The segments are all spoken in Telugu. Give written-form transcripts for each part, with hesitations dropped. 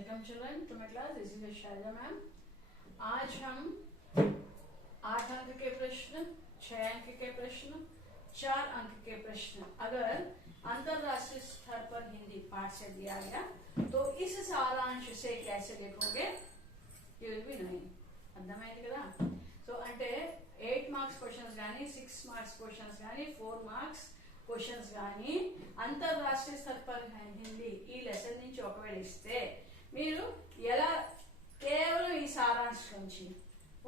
Welcome children to my class. This is Shailaja ma'am. आज हम 8 अंक के प्रश्न, 6 अंक के प्रश्न, 4 अंक के प्रश्न अगर अंतरराष्ट्रीय स्तर पर हिंदी पाठ से दिया गया तो इस सारांश से कैसे लिखोगे, यू विल बी नोइंग। అర్థమైంది కదా? సో అంటే 8 మార్క్స్ క్వశ్చన్స్ కానీ 6 మార్క్స్ క్వశ్చన్స్ కానీ 4 మార్క్స్ క్వశ్చన్స్ కానీ అంతర్రాష్ట్రీయ స్థర్ పర్ హిందీ ఈ లెసన్ నుంచి ఒకవేళ ఇస్తే మీరు ఎలా కేవలం ఈ సారాంశం నుంచి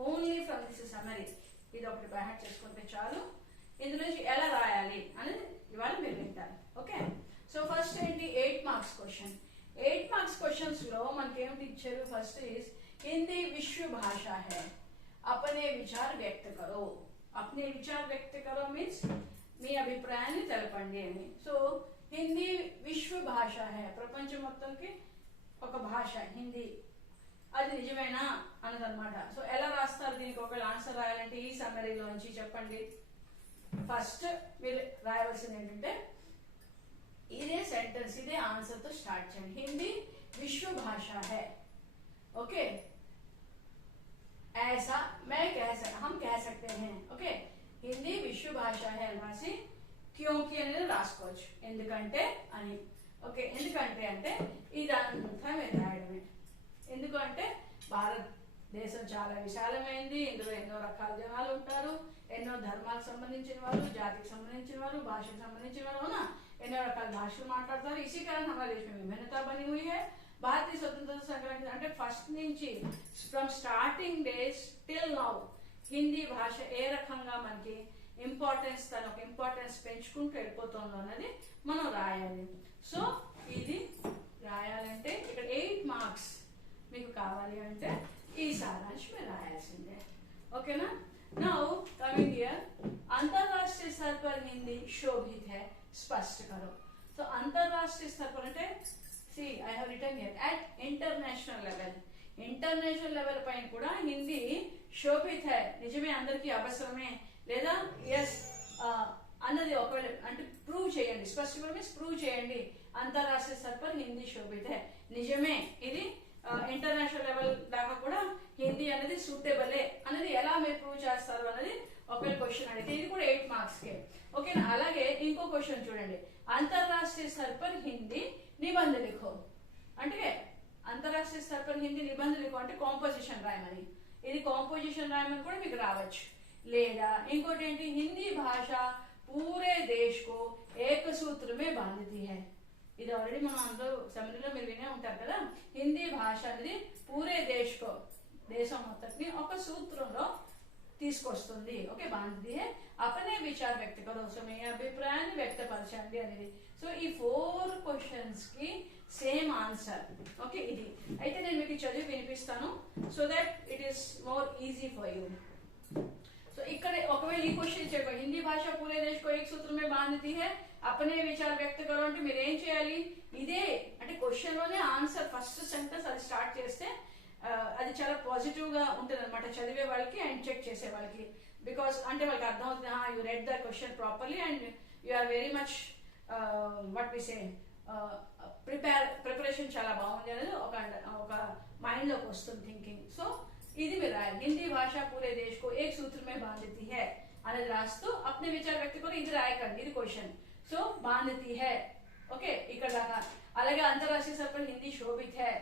ఓన్లీ ఫ్రమ్ దిస్ సమరీ ఇది ఒకటి బైహార్ట్ చేసుకుంటే చాలు. ఇందులో నుంచి ఎలా రాయాలి అనేది ఇవాళ మీరు వింటారు. ఓకే, సో ఫస్ట్ ఏంటి 8 మార్క్స్ క్వశ్చన్. 8 మార్క్స్ క్వశ్చన్స్ లో మనకి ఏమిటి ఇచ్చారు? ఫస్ట్ ఈజ్ हिंदी विश्व भाषा है, अपने विचार व्यक्त करो. अपने विचार व्यक्त करो मीन्स మీ అభిప్రాయాన్ని తెలపండి అని. సో హిందీ విశ్వ భాష హై, ప్రపంచం మొత్తంకి ఒక భాష హిందీ, అది నిజమేనా అన్నదన్నమాట. సో ఎలా రాస్తారు దీనికి? ఒకవేళ ఆన్సర్ రాయాలంటే ఈ సమ్మరీలోంచి చెప్పండి. ఫస్ట్ మీరు రాయవలసింది ఏంటంటే ఇదే సెంటెన్స్, ఇదే ఆన్సర్ తో స్టార్ట్ చేయండి. హిందీ విశ్వ భాష హై. ओके, ऐसा हम कह सकते हैं. ओके, हिंदी विश्व भाषा है रासी क्योंकि అనేది రాసుకోవచ్చు. ఎందుకంటే అని. ఓకే, ఎందుకంటే అంటే ఇదంతా మీరు రాయడమే. ఎందుకంటే భారతదేశం చాలా విశాలమైంది, ఇందులో ఎన్నో రకాల జనాలు ఉంటారు, ఎన్నో ధర్మాలకు సంబంధించిన వారు, జాతికి సంబంధించిన వారు, భాషకు సంబంధించిన వారు, అవునా, ఎన్నో రకాల భాషలు మాట్లాడతారు. इसी कारण हमारे देश में विभिन्नता बनी हुई है. భారతీయ స్వతంత్ర సంగ్రామం అంటే ఫస్ట్ నుంచి from starting days till now Hindi భాష ఏ రకంగా మనకి ఇంపార్టెన్స్, తన ఒక ఇంపార్టెన్స్ పెంచుకుంటూ వెళ్ళిపోతుందో అన్నది మనం రాయాలి. సో ఇది రాయాలంటే ఇక్కడ 8 మార్క్స్ మీకు కావాలి అంటే ఈ సారాంశం మీరు రాయాల్సిందే. ఓకేనా? నౌ కమింగ్ హియర్, अंतरराष्ट्रीय स्तर पर हिंदी शोभित है, स्पष्ट करो. तो अंतरराष्ट्रीय स्तर पर అంటే see I have written here at international level. International level పైన కూడా హిందీ శోభిత్ హై, నిజమే, అందరికీ అవసరమే, లేదా ఎస్ అన్నది ఒకవేళ అంటే ప్రూవ్ చేయండి. స్పష్టంగా మీన్స్ ప్రూవ్ చేయండి. అంతర్రాష్ట్రీయ స్థర్ పర్ హిందీ శోభిత్ హై, నిజమే, ఇది ఇంటర్నేషనల్ లెవెల్ దాకా కూడా హిందీ అనేది సూటబులే అనేది ఎలా మీరు ప్రూవ్ చేస్తారు అనేది ఒకవేళ క్వశ్చన్ అడిగితే ఇది కూడా 8 మార్క్స్ కే. ఓకేనా? అలాగే ఇంకో క్వశ్చన్ చూడండి, అంతర్రాష్ట్రీయ స్థర్ పర్ హిందీ నిబంధ లిఖో. అంటే అంతర్రాష్ట్రీయ స్థర్ పర్ హిందీ నిబంధ లిఖో అంటే కాంపోజిషన్ రాయమని. ఇది కాంపోజిషన్ రాయమని కూడా మీకు రావచ్చు. లేదా ఇంకోటి ఏంటి, హిందీ భాష పూరే దేశ్ కో ఏక సూత్ర మే బాంధతి హై. ఇది ఆల్రెడీ మనం అందరూ సమరీలో మీరు వినే ఉంటారు కదా. హిందీ భాష అనేది పూరే దేశ్ కో, దేశం మొత్తాన్ని ఒక సూత్రంలో తీసుకొస్తుంది. ఓకే, బాంధతి హై, అపనే విచార్ వ్యక్త కరో. సో మీ అభిప్రాయాన్ని వ్యక్తపరచండి అనేది. సో ఈ 4 క్వశ్చన్స్ కి సేమ్ ఆన్సర్. ఓకే, ఇది అయితే నేను మీకు చదివి వినిపిస్తాను so that it is more easy for you. So ఇక్కడ ఒకవేళ ఈ క్వశ్చన్ ఇచ్చారు, హిందీ భాష పూరే దేశ్ కో ఏక సూత్ర మే బాంధతి హై, అపనే విచార్ వ్యక్త కరో అంటే మీరు ఏం చేయాలి? ఇదే అంటే క్వశ్చన్ లోనే ఆన్సర్ ఫస్ట్ సెంటెన్స్ అది స్టార్ట్ చేస్తే అది చాలా పాజిటివ్ గా ఉంటుంది అనమాట చదివే వాళ్ళకి అండ్ చెక్ చేసే వాళ్ళకి. బికాస్ అంటే వాళ్ళకి అర్థం అవుతుంది, you read the question properly and you are very much what we say preparation చాలా బాగుంది అనేది ఒక మైండ్ లోకి వస్తుంది థింకింగ్. సో ఇది మీరు రాయాలి, హిందీ భాష పూరే దేశ్ కో ఏక్ సూత్ర మే బాంధతి హై అనేది రాస్తూ అప్నే విచార్ వ్యక్త కరో. ఇది రాయకండి, ఇది క్వశ్చన్. సో బాంధతి హై, ఓకే, ఇక్కడ దాకా. అలాగే అంతర్రాష్ట్రీయ స్థర్ పర్ హిందీ శోభిత్ హై,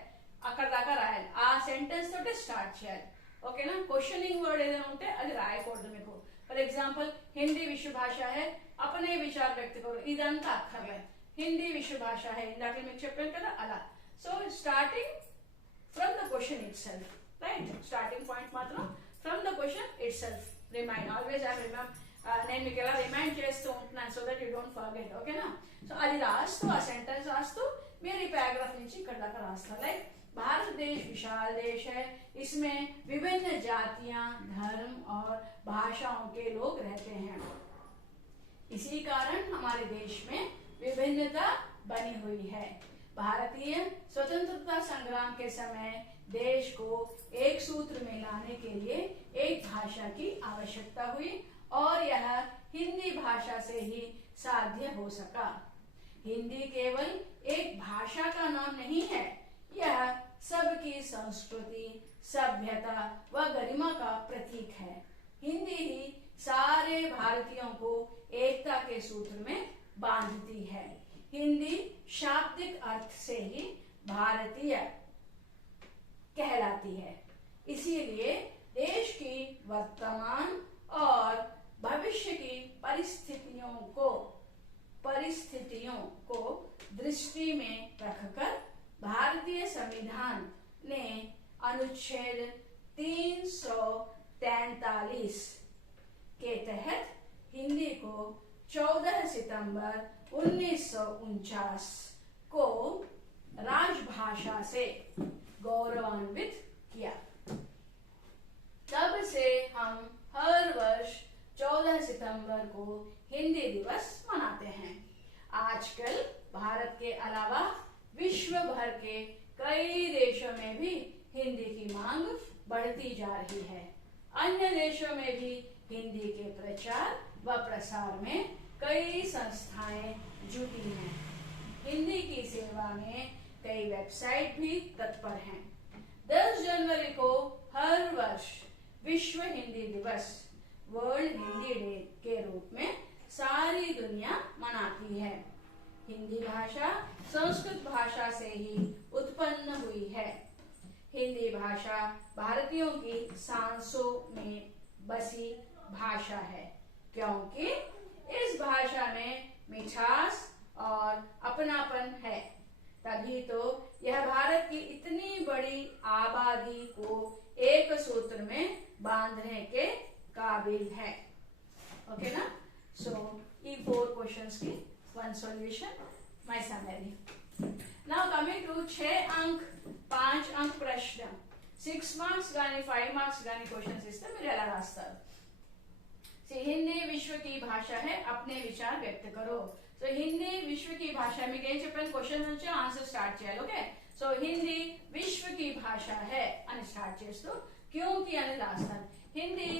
అక్కడ దాకా రాయాలి. ఆ సెంటెన్స్ తోటే స్టార్ట్ చేయాలి. ఓకేనా? క్వశ్చనింగ్ వర్డ్ ఏదైనా ఉంటే అది రాయకూడదు మీకు. ఫర్ ఎగ్జాంపుల్ హిందీ విశ్వ భాష హై, అపనే విచార్ వ్యక్త కరో, ఇదంతా అక్కర్లేదు. హిందీ విశ్వ భాష హై ఇందాక మీకు చెప్పాను కదా అలా. So starting from the question itself, right? Starting point మాత్రం from the question itself. Remind always I remember, నేను మీకు ఎలా రిమైండ్ చేస్తూ ఉంటున్నాను so that you don't forget. ఓకేనా? సో అది రాస్తూ ఆ సెంటెన్స్ రాస్తూ మీరు ఈ పారాగ్రాఫ్ నుంచి ఇక్కడ దాకా రాస్తారు. లైక్ भारत देश विशाल देश है, इसमें विभिन्न जातियां, धर्म और भाषाओं के लोग रहते हैं. इसी कारण हमारे देश में विभिन्नता बनी हुई है. भारतीय स्वतंत्रता संग्राम के समय देश को एक सूत्र में लाने के लिए एक भाषा की आवश्यकता हुई और यह हिंदी भाषा से ही साध्य हो सका. हिंदी केवल एक भाषा का नाम नहीं है, यह सभ्यता व गरिमा का प्रतीक है। हिंदी ही सारे भारतीयों को एकता के सूत्र में बांधती है। हिंदी शाब्दिक अर्थ से ही भारतीय कहलाती है। इसीलिए देश की वर्तमान और भविष्य की परिस्थितियों को दृष्टि में रखकर भारतीय संविधान ने अनुच्छेद 343 के तहत हिंदी को 14 सितंबर 1949 को राजभाषा से गौरवान्वित किया। तब से हम हर वर्ष 14 सितंबर को हिंदी दिवस मनाते हैं। आजकल भारत के अलावा विश्व भर के कई देशों में भी हिंदी की मांग बढ़ती जा रही है। अन्य देशों में भी हिंदी के प्रचार व प्रसार में कई संस्थाएं जुटी हैं। हिंदी की सेवा में कई वेबसाइट भी तत्पर हैं। 10 जनवरी को हर वर्ष विश्व हिंदी दिवस वर्ल्ड हिंदी डे के रूप में सारी दुनिया मनाती है। हिंदी भाषा संस्कृत भाषा से ही उत्पन्न हुई है। हिंदी भाषा भारतीयों की सांसों में बसी भाषा है, क्योंकि इस भाषा में मिठास और अपनापन है। तभी तो यह भारत की इतनी बड़ी आबादी को एक सूत्र में बांधने के काबिल है। ओके ना? सो ये 4 क्वेश्चंस की 1 solution my summary. Now coming to 6 अंक 5 अंक प्रश्न 6 మార్క్స్ గాని 5 మార్క్స్ గాని క్వశ్చన్స్ ఇస్తే మీరు ఎలా రాస్తారు? हिंदी विश्व की भाषा है, अपने विचार व्यक्त करो। సో हिंदी विश्व की भाषा మీకు ఏం చెప్పాను? క్వశ్చన్ నుంచి ఆన్సర్ స్టార్ట్ చేయాలి. ఓకే, సో हिंदी विश्व की भाषा है అని స్టార్ట్ చేస్తూ क्योंकि అని రాస్తాను. हिंदी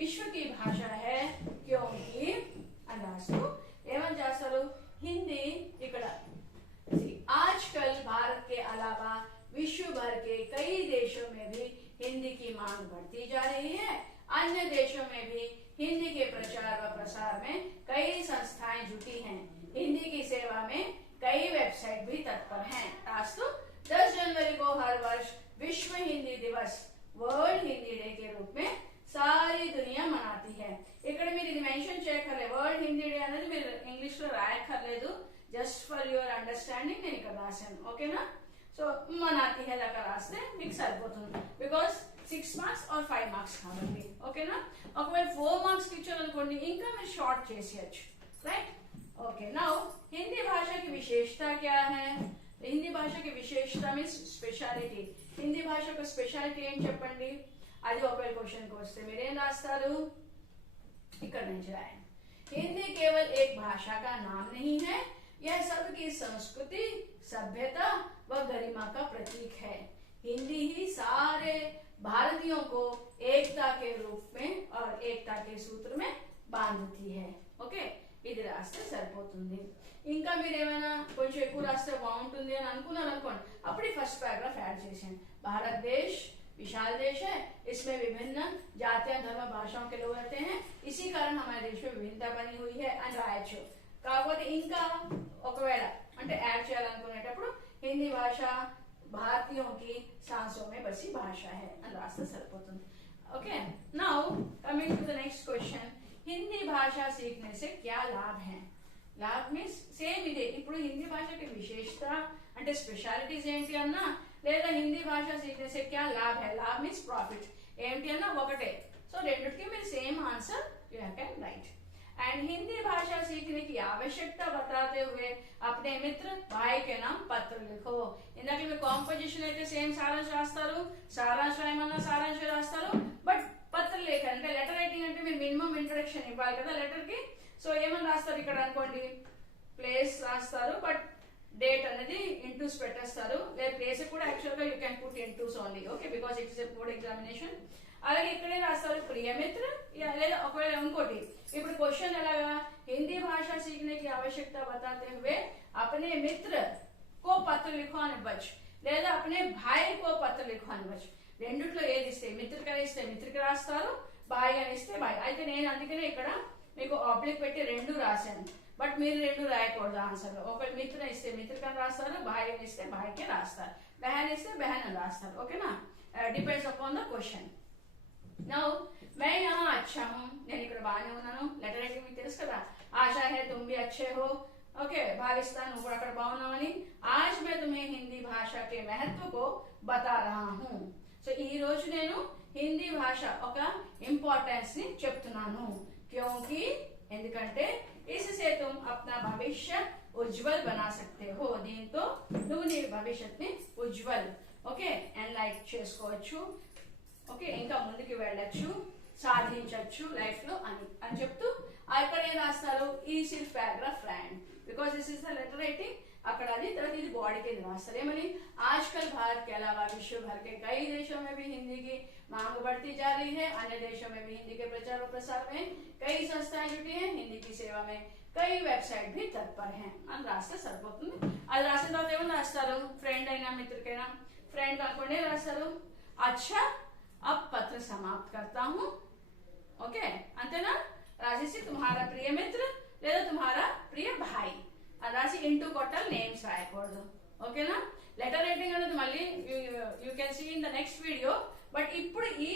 विश्व की भाषा है क्योंकि అని రాస్తూ ఏమని చేస్తారు? हिंदी ఇక్కడ आजकल भारत के अलावा विश्व भर के कई देशों में भी हिंदी की मांग बढ़ती जा रही है। अन्य देशों में भी हिंदी के प्रचार व प्रसार में कई संस्थाएं जुटी हैं। हिंदी की सेवा में कई वेबसाइट भी तत्पर हैं। रास्तु 10 जनवरी को हर वर्ष विश्व हिंदी दिवस वर्ल्ड हिंदी डे के रूप में सारी दुनिया मनाती है। ఇక్కడ మీరు ఇది మెన్షన్ చేయక్కర్లేదు. వరల్డ్ హిందీ డే అనేది మీరు ఇంగ్లీష్ లో రాయక్కర్లేదు. జస్ట్ ఫర్ యువర్ అండర్స్టాండింగ్ నేను ఇక్కడ రాశాను. ఓకేనా? సో మనాతి హే దాకా రాస్తే మీకు సరిపోతుంది. బికాస్ 6 మార్క్స్ और 5 మార్క్స్ కాబట్టి. ఓకేనా? ఒకవేళ 4 మార్క్స్ ఇచ్చారనుకోండి ఇంకా మీరు షార్ట్ చేసేయచ్చు. రైట్? ओके, नाउ हिंदी भाषा की विशेषता क्या है? हिंदी भाषा की विशेषता मीन्स स्पेशलिटी. हिंदी भाषा को स्पेशलिटी ఏం చెప్పండి? అది ఒకవేళ క్వశ్చన్ కి వస్తే మీరు ఏం రాస్తారు? ఇక్కడ నుంచి రాయండి. हिंदी केवल एक भाषा का नाम नहीं है, यह सबकी संस्कृति, सभ्यता व गरिमा का प्रतीक है. हिंदी ही सारे भारतीयों को एकता के रूप में और एकता के सूत्र में बांधती है. ओके, ఇది రాస్తే సరిపోతుంది. ఇంకా మీరు ఏమైనా కొంచెం ఎక్కువ రాస్తే బాగుంటుంది అని అనుకున్నారు అనుకోండి, అప్పుడు ఫస్ట్ पैराग्राफ యాడ్ చేసేయండి. भारत देश विशाल देश है, इसमें विभिन्न जातियां धर्म भाषाओं के लोग रहते हैं, इसी कारण हमारे देश में विभिन्नता बनी हुई है అని రాయొచ్చు. కాకపోతే ఇంకా ఒకవేళ అంటే యాడ్ చేయాలనుకునేటప్పుడు హిందీ భాష भारतीयों की सांसों में बसी भाषा है అని రాస్తే సరిపోతుంది. Okay, now coming to the next question. Hindi भाषा सीखने से क्या लाभ है? लाभ मीन्स సేమ్ ఇదే. ఇప్పుడు హిందీ భాషకి విశేషత అంటే స్పెషాలిటీస్ ఏంటి అన్నా, లేదా హిందీ భాష सीखने से क्या लाभ है? लाभ मीन्स प्रॉफिट ఏంటి అన్నా ఒకటే. సో రెండిటికి మీరు same answer you can write. And Hindi भाषा सीखने की आवश्यकता बताते हुए अपने मित्र भाई के नाम पत्र लिखो. ఇందాక మీరు కాంపోజిషన్ అయితే సేమ్ సారాంశ రాస్తారు, సారాంశ రాయమన్నా సారాంశ రాస్తారు. బట్ పత్ర లేఖ అంటే లెటర్ రైటింగ్ అంటే మీరు మినిమం ఇంట్రొడక్షన్ ఇవ్వాలి కదా లెటర్ కి. సో ఏమని రాస్తారు ఇక్కడ అనుకోండి, ప్లేస్ రాస్తారు, బట్ డేట్ అనేది ఇంటూస్ పెట్టేస్తారు. లేదా ప్లేస్ కూడా యాక్చువల్ గా you can put into's only. Okay, because it's a board examination. అలాగే ఇక్కడే రాస్తారు ప్రియమిత్ర, లేదా ఒకవేళ ఇంకోటి ఇప్పుడు క్వశ్చన్ ఎలాగా, हिंदी भाषा सीखने की आवश्यकता बताते हुए अपने मित्र को पत्र लिखो అని ఇవ్వచ్చు, లేదా अपने भाई को पत्र लिखो అని ఇవ్వచ్చు. రెండిట్లో ఏది ఇస్తే మిత్రిక ఇస్తే మిత్రిక రాస్తారు, బాయ్ అని ఇస్తే బాయ్. అయితే నేను అందుకనే ఇక్కడ మీకు ఆబ్లిక్ పెట్టి రెండు రాశాను. బట్ మీరు రెండు రాయకూడదు ఆన్సర్. ఒకవేళ మిత్ర ఇస్తే మిత్రికని రాస్తారు, బాయ్ అని ఇస్తే బాయ్కి రాస్తారు, బహన్ ఇస్తే బహన్ అని రాస్తారు. ఓకేనా? Depends upon the question. Now मैं यहाँ अच्छा हूँ, నేను ఇక్కడ బాగానే ఉన్నాను. లెటర్ రైటింగ్ మీకు తెలుసు కదా. ఆశా హై तुम भी अच्छे हो. ओके, भाविस्तान నువ్వు కూడా అక్కడ బాగున్నావని. आज मैं तुम्हें हिंदी भाषा के महत्व को बता रहा हूँ. సో ఈ రోజు నేను హిందీ భాష ఒక ఇంపార్టెన్స్ ని చెప్తున్నాను. क्योंकि ఎందుకంటే इससे तुम अपना भविष्य उज्जवल बना सकते हो. దీంతో నువ్వు నీ భవిష్యత్తుని ఉజ్వల్ ఓకే ఎన్లైట్ చేసుకోవచ్చు. ఓకే, ఇంకా ముందుకు వెళ్ళొచ్చు, సాధించవచ్చు లైఫ్ లో అని చెప్తూ అక్కడ ఏం రాస్తారు, ఈ సిర్ఫ్ paragraph friend because this is the letter writing. అక్కడ అది తర్వాత ఇది బాడీ కింద రాస్తారు. ఏమని, आजकल भारत के अलावा विश्व भर के कई देशों में भी हिंदी की मांग बढ़ती जा रही है. अन्य देशों में भी हिंदी के प्रचार और प्रसार में कई संस्थाएं जुटी हैं. हिंदी की सेवा में कई वेबसाइट भी तत्पर हैं అని రాస్తే సరిపోతుంది. అది రాసిన తర్వాత ఏమని రాస్తారు, ఫ్రెండ్ అయినా మిత్రుకైనా ఫ్రెండ్ కాకుండా రాస్తారు अच्छा अब पत्र समाप्त करता हूँ. ఓకే అంతేనా? రాసేసి तुम्हारा प्रिय मित्र లేదా तुम्हारा प्रिय भाई అని రాసి ఇంటూ కొట్టాలి, నేమ్స్ రాయకూడదు. ఓకేనా? లెటర్ రైటింగ్ అనేది మళ్ళీ you can see in the next video. But ఇప్పుడు ఈ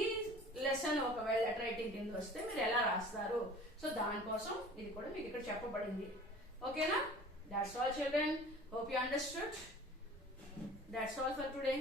లెసన్ ఒకవేళ లెటర్ రైటింగ్ కింద వస్తే మీరు ఎలా రాస్తారు, సో దానికోసం ఇది కూడా మీకు ఇక్కడ చెప్పబడింది. ఓకేనా? That's all children. Hope you understood. That's all for today.